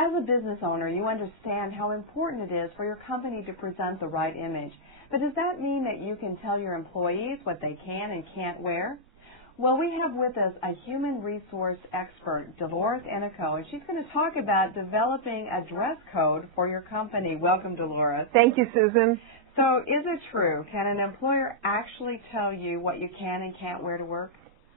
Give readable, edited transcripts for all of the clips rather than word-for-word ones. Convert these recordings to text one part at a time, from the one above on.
As a business owner, you understand how important it is for your company to present the right image. But does that mean that you can tell your employees what they can and can't wear? Well, we have with us a human resource expert, Dolores Enico, and she's going to talk about developing a dress code for your company. Welcome, Dolores. Thank you, Susan. So is it true? Can an employer actually tell you what you can and can't wear to work?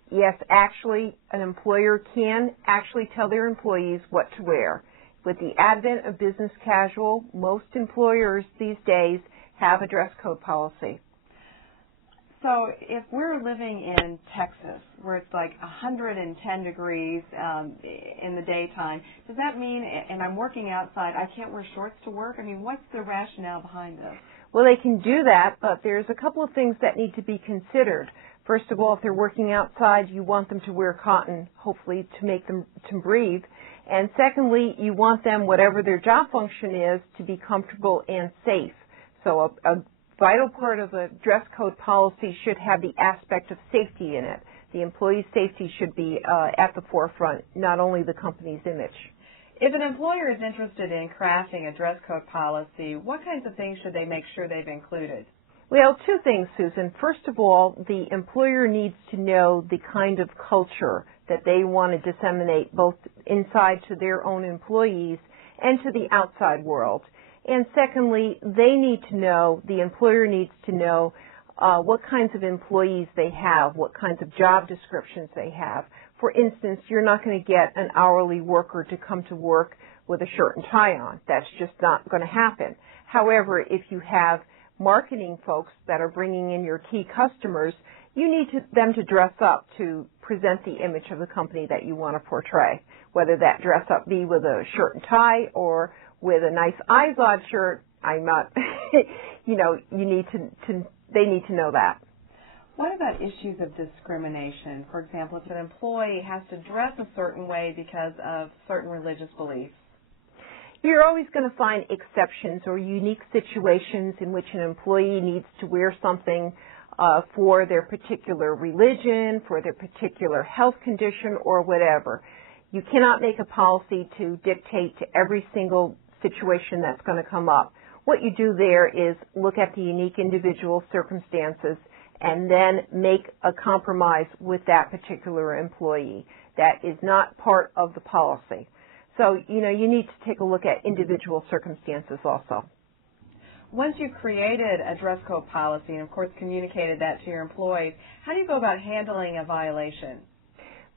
Yes, actually, an employer can actually tell their employees what to wear. With the advent of business casual, most employers these days have a dress code policy. So if we're living in Texas, where it's like 110 degrees in the daytime, does that mean, and I'm working outside, I can't wear shorts to work? I mean, what's the rationale behind this? Well, they can do that, but there's a couple of things that need to be considered. First of all, if they're working outside, you want them to wear cotton, hopefully to make them to breathe. And secondly, you want them, whatever their job function is, to be comfortable and safe. So a vital part of a dress code policy should have the aspect of safety in it. The employee's safety should be at the forefront, not only the company's image. If an employer is interested in crafting a dress code policy, what kinds of things should they make sure they've included? Well, two things, Susan. First of all, the employer needs to know the kind of culture that they want to disseminate both inside to their own employees and to the outside world. And secondly, they need to know, the employer needs to know what kinds of employees they have, what kinds of job descriptions they have. For instance, you're not going to get an hourly worker to come to work with a shirt and tie on. That's just not going to happen. However, if you have marketing folks that are bringing in your key customers, you need them to dress up to present the image of the company that you want to portray, whether that dress up be with a shirt and tie or with a nice Izod shirt. I'm not, you need they need to know that. What about issues of discrimination? For example, if an employee has to dress a certain way because of certain religious beliefs? You're always going to find exceptions or unique situations in which an employee needs to wear something for their particular religion, for their particular health condition, or whatever. You cannot make a policy to dictate to every single situation that's going to come up. What you do there is look at the unique individual circumstances and then make a compromise with that particular employee. That is not part of the policy. So, you need to take a look at individual circumstances also. Once you've created a dress code policy and, of course, communicated that to your employees, how do you go about handling a violation?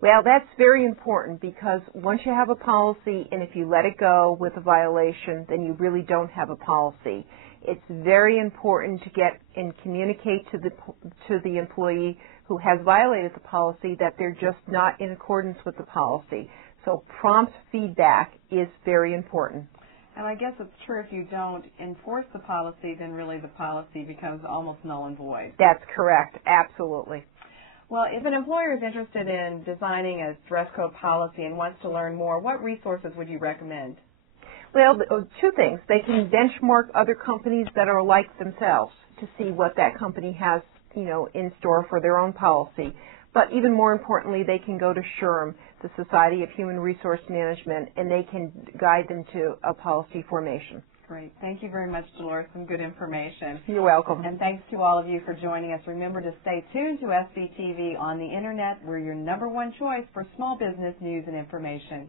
Well, that's very important because once you have a policy and if you let it go with a violation, then you really don't have a policy. It's very important to get and communicate to the employee who has violated the policy that they're just not in accordance with the policy. So prompt feedback is very important. And I guess it's true if you don't enforce the policy, then really the policy becomes almost null and void. That's correct. Absolutely. Well, if an employer is interested in designing a dress code policy and wants to learn more, what resources would you recommend? Well, two things. They can benchmark other companies that are like themselves to see what that company has, in store for their own policy. But even more importantly, they can go to SHRM, the Society of Human Resource Management, and they can guide them to a policy formation. Great. Thank you very much, Dolores. Some good information. You're welcome. And thanks to all of you for joining us. Remember to stay tuned to SBTV on the Internet. We're your #1 choice for small business news and information.